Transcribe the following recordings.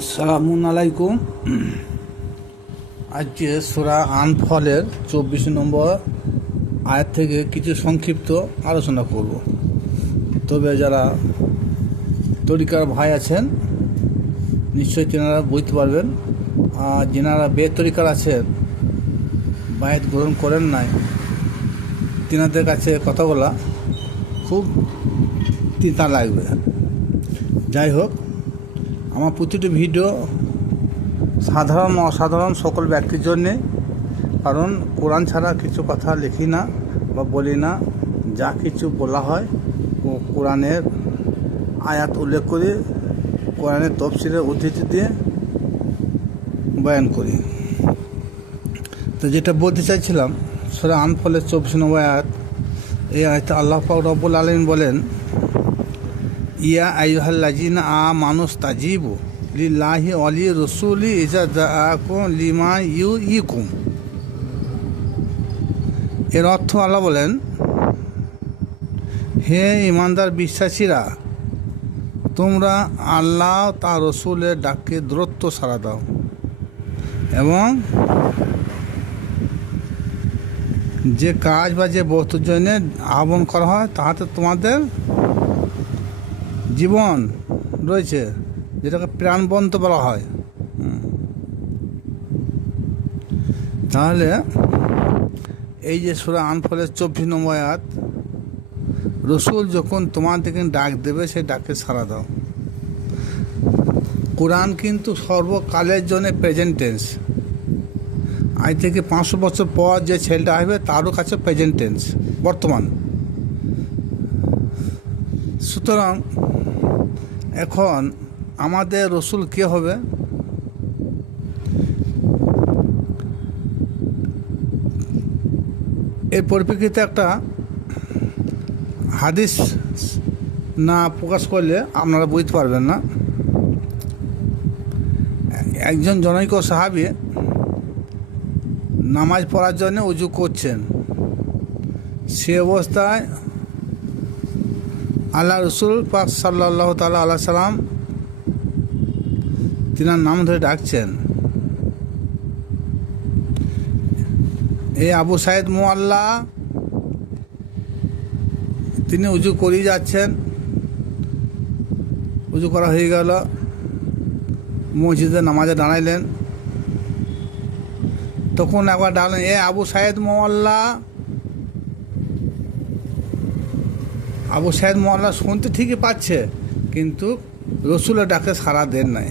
আসসালামু আলাইকুম। আজকে সূরা আনফলের 24 নম্বর আয়াত থেকে কিছু সংক্ষিপ্ত আলোচনা করব। তবে যারা তরিকার ভাই আছেন নিশ্চয়ই তেনারা বুঝতে পারবেন, আর যেনারা বেতরিকার আছেন বায়াত গ্রহণ করেন নাই তেনাদের কাছে কথা বলা খুব তিতা লাগবে। যাই হোক, আমার প্রতিটি ভিডিও সাধারণ অসাধারণ সকল ব্যক্তির জন্যে, কারণ কোরআন ছাড়া কিছু কথা লিখি না বা বলি না। যা কিছু বলা হয় কোরআনের আয়াত উল্লেখ করে কোরআনের তফসিলের উদ্ধৃতি দিয়ে বয়ান করি। তো যেটা বলতে চাইছিলাম, সূরা আনফলের 24 নম্বর আয়াত। এই আয়াতে আল্লাহ পাক রব্বুল আলামিন বলেন, ইয়া আইয়ুহাল্লাযীনা আমানু ইসতাজিবু লিল্লাহি ওয়া লির-রাসূলি ইযা জাআকুম লিমা ইউহয়িকুম। এর অর্থ আল্লাহ বলেন, হে ঈমানদার বিশ্বাসীরা, তোমরা আল্লাহ তার রসুলের ডাককে দ্রুত সাড়া দাও এবং যে কাজ বা যে বস্তুর জন্য আহ্বান করা হয় তাহাতে তোমাদের জীবন রয়েছে, যেটাকে প্রাণবন্ত বলা হয়। তাহলে এই যে সূরা আনফলের 24 নম্বর আয়াত, রসুল যখন তোমাদেরকে ডাক দেবে সেই ডাকে সাড়া দাও। কোরআন কিন্তু সর্বকালের জন্য প্রেজেন্ট টেন্স। আজ থেকে 500 বছর পর যে ছেলেটা আসবে তারও কাছে প্রেজেন্ট টেন্স, বর্তমান। সুতরাং এখন আমাদের রসুল কে হবে? এর পরিপ্রেক্ষিতে একটা হাদিস না প্রকাশ করলে আপনারা বুঝতে পারবেন না। একজন জনৈক সাহাবী নামাজ পড়ার জন্য উজু করছেন। সে অবস্থায় আল্লাহ রসুল পাক সাল্লাল্লাহু তাআলা আলাইহি সাল্লাম তিনার নাম ধরে ডাকছেন, এই আবু সাইদ মুআল্লা। তিনি উজু করেই যাচ্ছেন। উজু করা হয়ে গেল, মসজিদে নামাজে দাঁড়াইলেন। তখন একবার ডাকলেন, এ আবু সাইদ মুআল্লা। আবু সাইদ মুআল্লা শুনতে ঠিকই পাচ্ছে, কিন্তু রসুলের ডাকে সাড়া দেন নাই।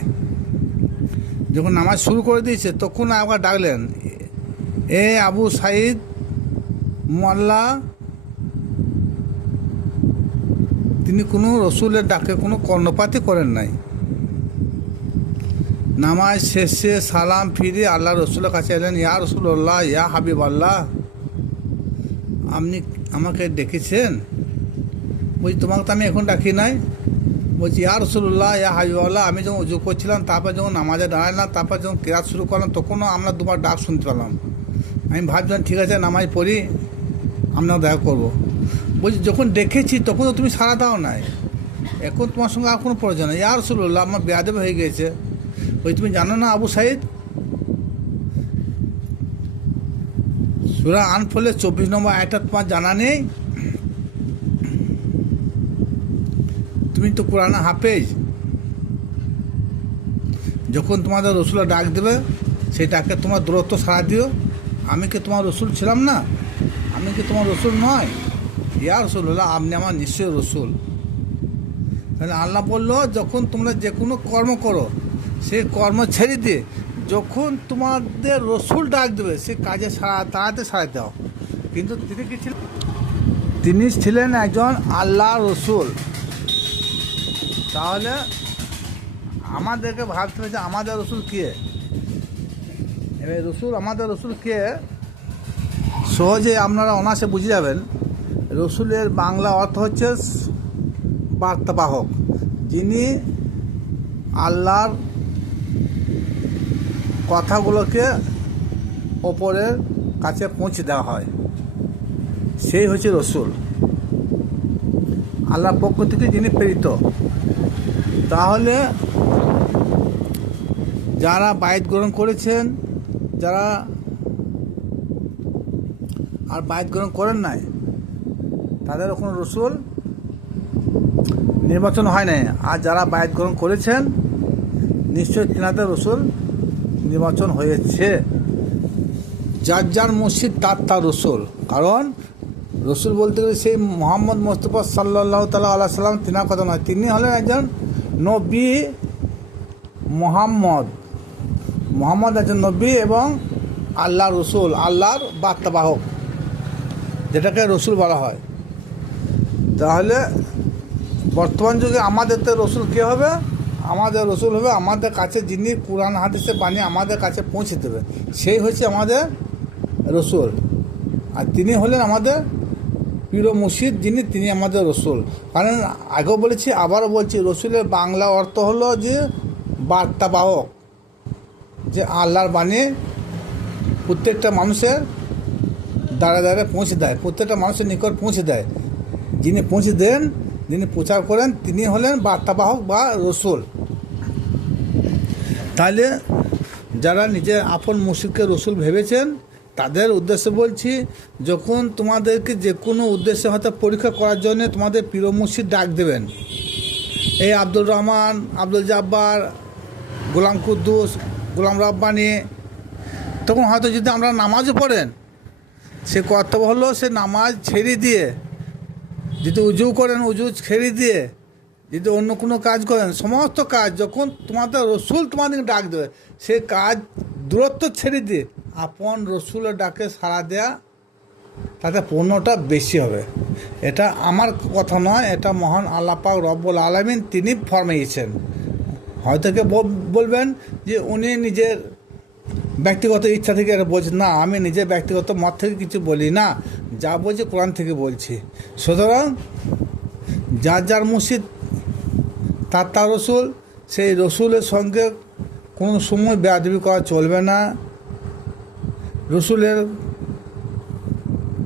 যখন নামাজ শুরু করে দিয়েছে তখন একবার ডাকলেন, এ আবু সাইদ মুআল্লা। তিনি কোনো রসুলের ডাকে কোনো কর্ণপাতই করেন নাই। নামাজ শেষে সালাম ফিরে আল্লাহ রসুলের কাছে এলেন, ইয়া রাসূলুল্লাহ, ইয়া হাবিবাল্লাহ, আপনি আমাকে ডেকেছেন? বলছি, তোমাকে তো আমি এখন ডাকি নাই। বলছি, ইয়া রাসূলুল্লাহ, ইয়া হাবিবাল্লাহ, আমি যখন উজু করছিলাম, তারপর যখন নামাজে দাঁড়ালাম, তারপর যখন কিরাত শুরু করলাম, তখনও আমরা দুবার ডাক শুনতে পেলাম। আমি ভাবছিলাম ঠিক আছে নামাজ পড়ি, আপনার দেখা করবো। বলছি, যখন দেখেছি তখন তো তুমি সাড়া দাও নাই, এখন তোমার সঙ্গে আর কোনো প্রয়োজন নেই। ইয়া রাসূলুল্লাহ, আমার বেয়াদব হয়ে গিয়েছে। ওই তুমি জানো না আবু সাইদ, সূরা আনফলের 24 নম্বর আয়াতটা তোমার জানা নেই? তুমি তো কোরআনে হাফেজ। যখন তোমাদের রসুলের ডাক দেবে সেই ডাকে তোমার দূরত্ব সাড়া দিও। আমি কি তোমার রসুল ছিলাম না? আমি কি তোমার রসুল নয়? ইয়া রাসূলুল্লাহ, আপনি আমার নিশ্চয়ই রসুল। তাহলে আল্লাহ বললো, যখন তোমরা যে কোনো কর্ম করো সেই কর্ম ছেড়ে দিয়ে যখন তোমাদের রসুল ডাক দেবে সেই কাজে তাড়াতে সাড়া দাও। কিন্তু তিনি কি ছিলেন? তিনি ছিলেন একজন আল্লাহ রসুল। তাহলে আমাদেরকে ভাবতে হবে যে আমাদের রসুল কে। এবার রসুল, আমাদের রসুল কে সহজে আপনারা অনায়াসে বুঝে যাবেন। রসুলের বাংলা অর্থ হচ্ছে বার্তাবাহক, যিনি আল্লাহর কথাগুলোকে ওপরের কাছে পৌঁছে দেওয়া হয়, সেই হচ্ছে রসুল। আল্লাহর পক্ষ থেকে যিনি প্রেরিত। তাহলে যারা বায়াত গ্রহণ করেছেন, যারা আর বায়াত গ্রহণ করেন নাই, তাদের কোনো রসুল নির্বাচন হয় নাই। আর যারা বায়াত গ্রহণ করেছেন, নিশ্চয়ই তিনাদের রসুল নির্বাচন হয়েছে। যার যার মসজিদ তার রসুল। কারণ রসুল বলতে গেলে সেই মোহাম্মদ মোস্তফা সাল্লাল্লাহু তাআলা আলাইহি সাল্লাম তিনার কথা নয়, তিনি হলেন একজন নবী। মোহাম্মদ একজন নবী এবং আল্লাহর রসুল, আল্লাহর বার্তাবাহক, যেটাকে রসুল বলা হয়। তাহলে বর্তমান যুগে আমাদের তো রসুল কে হবে? আমাদের রসুল হবে আমাদের কাছে যিনি কুরআন হাদিসে বানিয়ে আমাদের কাছে পৌঁছে দেবে, সেই হচ্ছে আমাদের রসুল। আর তিনি হলেন আমাদের প্রিয় মুর্শিদ, তিনি আমাদের রসুল। কারণ আগেও বলেছি, আবারও বলছি, রসুলের বাংলা অর্থ হলো যে বার্তাবাহক, যে আল্লাহর বাণী প্রত্যেকটা মানুষের দ্বারা দ্বারা পৌঁছে দেয়, প্রত্যেকটা মানুষের নিকট পৌঁছে দেয়। যিনি পৌঁছে দেন, যিনি প্রচার করেন, তিনি হলেন বার্তাবাহক বা রসুল। তাহলে যারা নিজের আপন মুর্শিদকে রসুল ভেবেছেন, তাদের উদ্দেশ্যে বলছি, যখন তোমাদেরকে যে কোনো উদ্দেশ্যে হয়তো পরীক্ষা করার জন্য তোমাদের প্রিয় মুর্শিদ ডাক দেবেন, এই আব্দুর রহমান, আব্দুল জব্বার, গোলাম কুদ্দুস, গোলাম রব্বানি, তখন হয়তো যদি আমরা নামাজও পড়েন, সে কর্তব্য হলো সে নামাজ ছেড়ে দিয়ে, যদি উজু করেন উজু ছেড়ে দিয়ে, যদি অন্য কোনো কাজ করেন, সমস্ত কাজ যখন তোমাদের রসুল তোমাদেরকে ডাক দেবে, সে কাজ দূরত্ব ছেড়ে দিয়ে আপন রসুলের ডাকে সাড়া দেয়া, তাতে পূর্ণটা বেশি হবে। এটা আমার কথা নয়, এটা মহান আল্লাহ পাক রব্বুল আলামিন তিনি ফরমাইয়েছেন। হয়তো কেউ বলবেন যে উনি নিজের ব্যক্তিগত ইচ্ছা থেকে এটা বলছেন। না, আমি নিজের ব্যক্তিগত মত থেকে কিছু বলি না, যা বলছি কোরআন থেকে বলছি। সুতরাং যার যার মুর্শিদ তার রসুল, সেই রসুলের সঙ্গে কোনো সময় বেয়াদবি করা চলবে না। রসুলের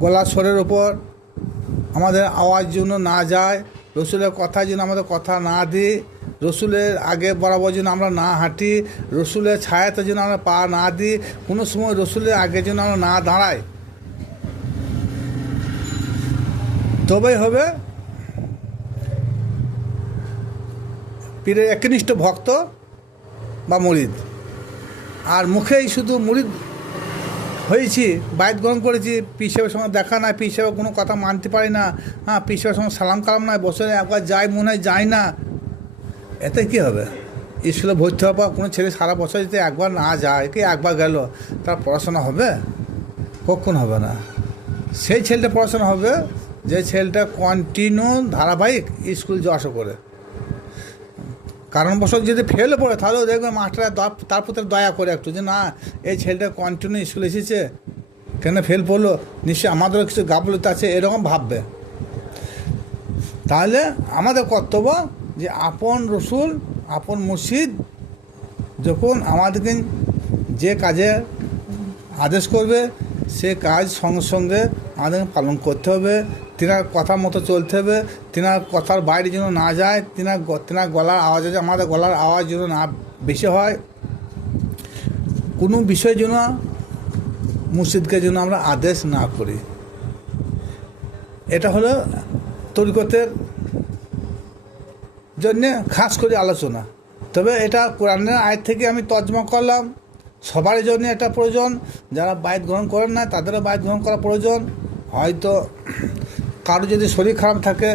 গলা স্বরের ওপর আমাদের আওয়াজ যেন না যায়, রসুলের কথা যেন আমাদের কথা না দিই, রসুলের আগে বরাবর যেন আমরা না হাঁটি, রসুলের ছায়াতে যেন আমরা পা না দিই, কোনো সময় রসুলের আগে যেন আমরা না দাঁড়াই, তবেই হবে পীরের একনিষ্ঠ ভক্ত বা মুরিদ। আর মুখেই শুধু মুরিদ হয়েছি, বায়াত গ্রহণ করেছি, পীর সাহেবের সঙ্গে দেখা নাই, পীর সাহেবের কোনো কথা মানতে পারি না, পীর সাহেবের সঙ্গে সালাম কালাম নাই, বছরে একবার যাই মনে হয় যায় না, এতে কী হবে? স্কুলে ভর্তি হওয়ার পর কোনো ছেলে সারা বছর যদি একবার না যায়, কি একবার গেল, তার পড়াশোনা হবে? কখন হবে না। সেই ছেলেটা পড়াশোনা হবে যে ছেলেটা কন্টিনিউ ধারাবাহিক স্কুল যাওয়া আসা করে। কারণবশত যদি ফেলে পড়ে, তাহলেও দেখবে মাস্টার তার প্রতি দয়া করে একটু, যে না, এই ছেলেটা কন্টিনিউ স্কুলে এসেছে, কেন ফেল পড়লো, নিশ্চয়ই আমাদেরও কিছু গাফলতি আছে, এরকম ভাববে। তাহলে আমাদের কর্তব্য যে আপন রসুল, আপন মুর্শিদ যখন আমাদেরকে যে কাজে আদেশ করবে, সে কাজ সঙ্গে সঙ্গে আমাদেরকে পালন করতে হবে, তিনার কথা মতো চলতে হবে, তিনার কথার বাইরে যেন না যায়, তিনার গলার আওয়াজ আছে, আমাদের গলার আওয়াজ যেন না বেশি হয়, কোনো বিষয় যেন মুর্শিদকে যেন আমরা আদেশ না করি। এটা হলো তরিকতের জন্যে খাস করে আলোচনা। তবে এটা কোরআনের আয়াত থেকে আমি তর্জমা করলাম, সবার জন্য এটা প্রয়োজন। যারা বায়াত গ্রহণ করেন না, তাদেরও বায়াত গ্রহণ করা প্রয়োজন। হয়তো কারো যদি শরীর খারাপ থাকে,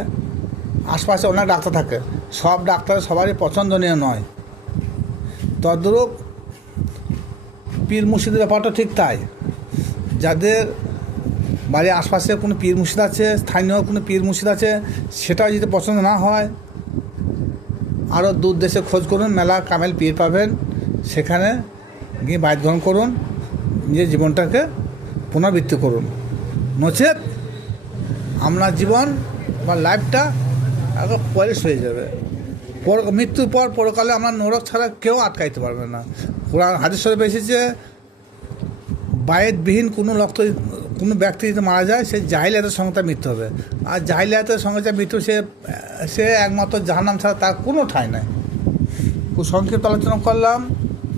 আশপাশে অনেক ডাক্তার থাকে, সব ডাক্তার সবারই পছন্দনীয় নয়। তদ্রূপ পীর মুর্শিদের ব্যাপারটা ঠিক তাই। যাদের বাড়ির আশপাশে কোনো পীর মুর্শিদ আছে, স্থানীয় কোনো পীর মুর্শিদ আছে, সেটাও যদি পছন্দ না হয়, আরও দূর দেশে খোঁজ করুন, মেলা কামেল পীর পাবেন, সেখানে গিয়ে বায়াত গ্রহণ করুন, নিজের জীবনটাকে পুনরাবৃত্তি করুন। নচেত আপনার জীবন বা লাইফটা একদম পলিশ হয়ে যাবে। মৃত্যুর পর পরকালে আমরা নরক ছাড়া কেউ আটকাইতে পারবে না। কোরআন হাদিস শরীফে এসেছে, বায়াতবিহীন কোনো ব্যক্তি যদি মারা যায়, সে জাহিলিয়াতের সঙ্গে তার মৃত্যু হবে। আর জাহিলিয়াতের সঙ্গে যে মৃত্যু, সে একমাত্র জাহান্নাম ছাড়া তার কোনো ঠাঁই নাই। খুব সংক্ষিপ্ত আলোচনা করলাম।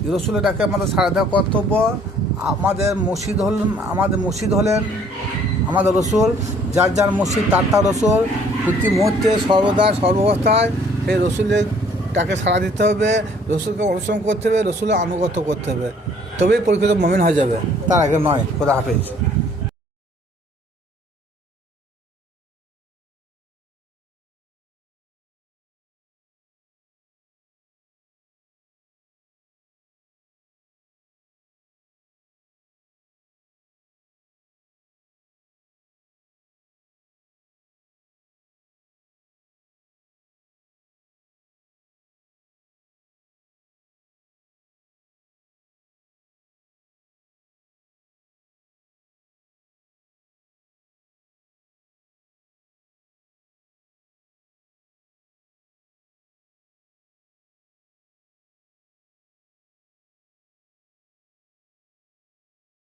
রসুলের ডাকে আমাদের সাড়া দেওয়া কর্তব্য। আমাদের মসজিদ হলেন আমাদের রসুল। যার যার মসজিদ তার রসুল। প্রতি মুহূর্তে সর্বদা সর্বাবস্থায় সেই রসুলের ডাকে সাড়া দিতে হবে, রসুলকে অনুসরণ করতে হবে, রসুলের আনুগত্য করতে হবে, তবেই প্রকৃত মুমিন হয়ে যাবে, তার আগে নয়। খোদা হাফেজ।